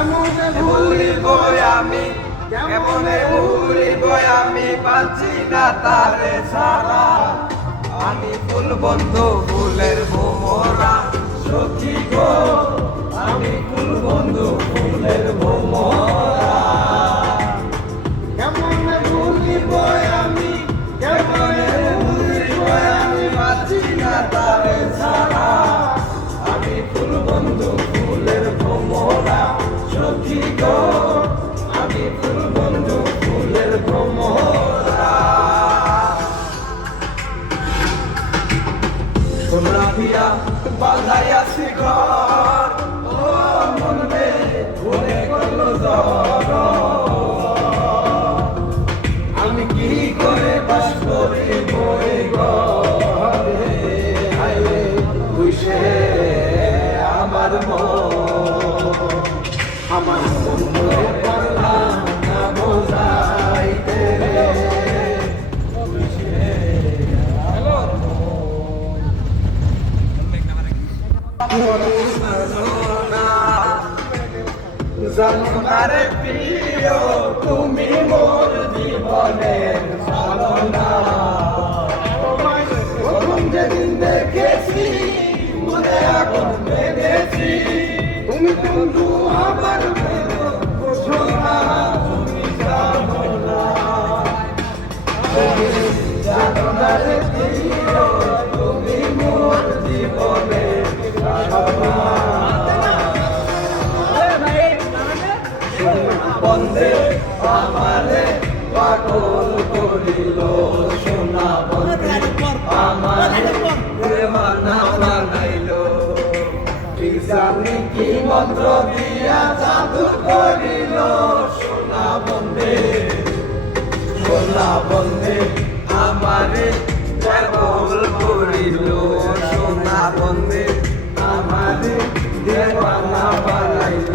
ভুলিব আমি, কেমনে ভুলিব আমি, পাচ্ছি না তারে ছাড়া। আমি ফুল বন্ধু ফুলের ভোমরা, সখী গো আমি ফুল বন্ধু ফুলের ভোমরা। কেমনে ভুলিব আমি, কেমনে ভুলিব আমি, পাচ্ছি না তারে ছাড়া। আমি ফুল বন্ধু ফুলের ভোমরা, সখী গো আমি ফুল বন্ধু ফুলের ভোমরা। সোনা দিয়া বাঁধাইয়াছি ঘর, ও মনে মনে করলো জ্বর। আমি কি করে বাস করিব এই ঘরে, হায়রে বুঝে আমার মন, আমার মন মনে পারলাম না বোঝাইতে রে। জানো না রে প্রিয়, তুমি মোর জীবনের ভাবনা। প্রথম যেদিন দেখেছি মনে আগুন বেঁধেছি, তুমি বন্ধু আমার বোঝো না, তুমি জানো না। জানো না রে প্রিয়, তুমি মোর জীবনের ভাবনা। বন্দে আমারে পাগল করিল, সোনা বন্দে আমারে দেওয়ানা বানাইল। কি জানি কি মন্ত্র দিয়া জাদু করিল, সোনা বন্দে আমারে পাগল করিল, সোনা বন্দে আমারে দেওয়ানা বানাইল।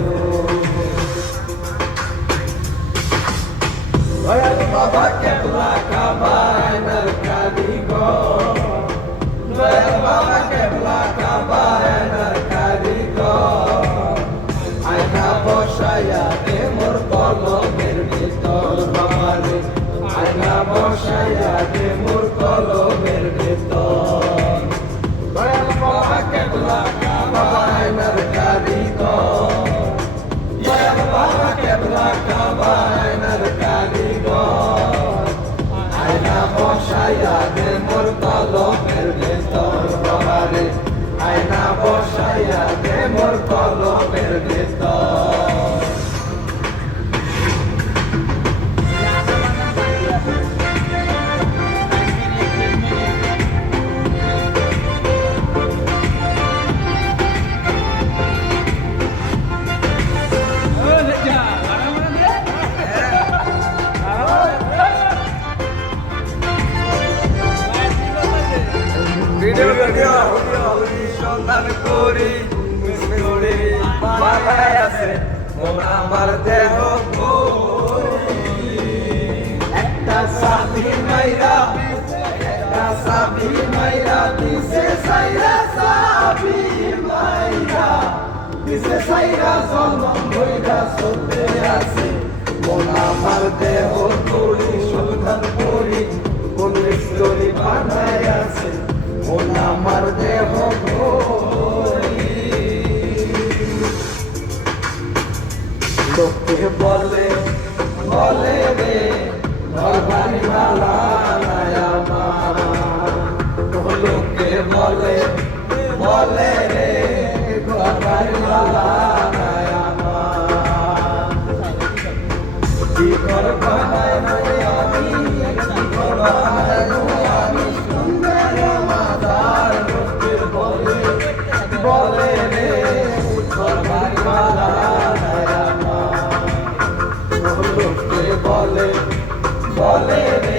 দয়াল বাবা কেবলা কাবায়নার কারিগর, দয়াল বাবা কেবলা কাবায়নার কারিগর। আয়না বসায়া দে মোর কলমের ভিতর বাবারে, আয়না বসায়া দে মোর কলমের ভিতর। দয়াল বাবা কেবলা কাবায়নার কারিগর, দয়াল বাবা কেবলা কাবায়নার কারিগর। আয়না বসায়া দে মোর কলমের ভেতর বাবারে, আয়না বসায়া দে মোর কলমের ভেতর। সন্ধান করি মিস্তুরি মাথায় আছে মন আমার দেহ, একটা সাবি মাইরা, একটা সাবি মাইরা দিছে সাইরা, সাবি মাইরা দিছে সাইরা, জন্ম হইরা চলতে আছে মন আমার দেহ করি। সন্ধান করি কোন মিস্তুরি বানায় আছে মন আমার দেহ করি। লোকে বলে বলে রে ঘর বাড়ি মালা নাই আমার, লোকে বলে বলে রে ঘর বাড়ি মালা নাই আমার। কি ঘর বানায় নাই আমি, কি ঘর বানায় আমি, সুন্দর মাদার লোকের বলে বলে রে ঘর বাড়ি মালা নাই আমার। লোকে বলে বলে রে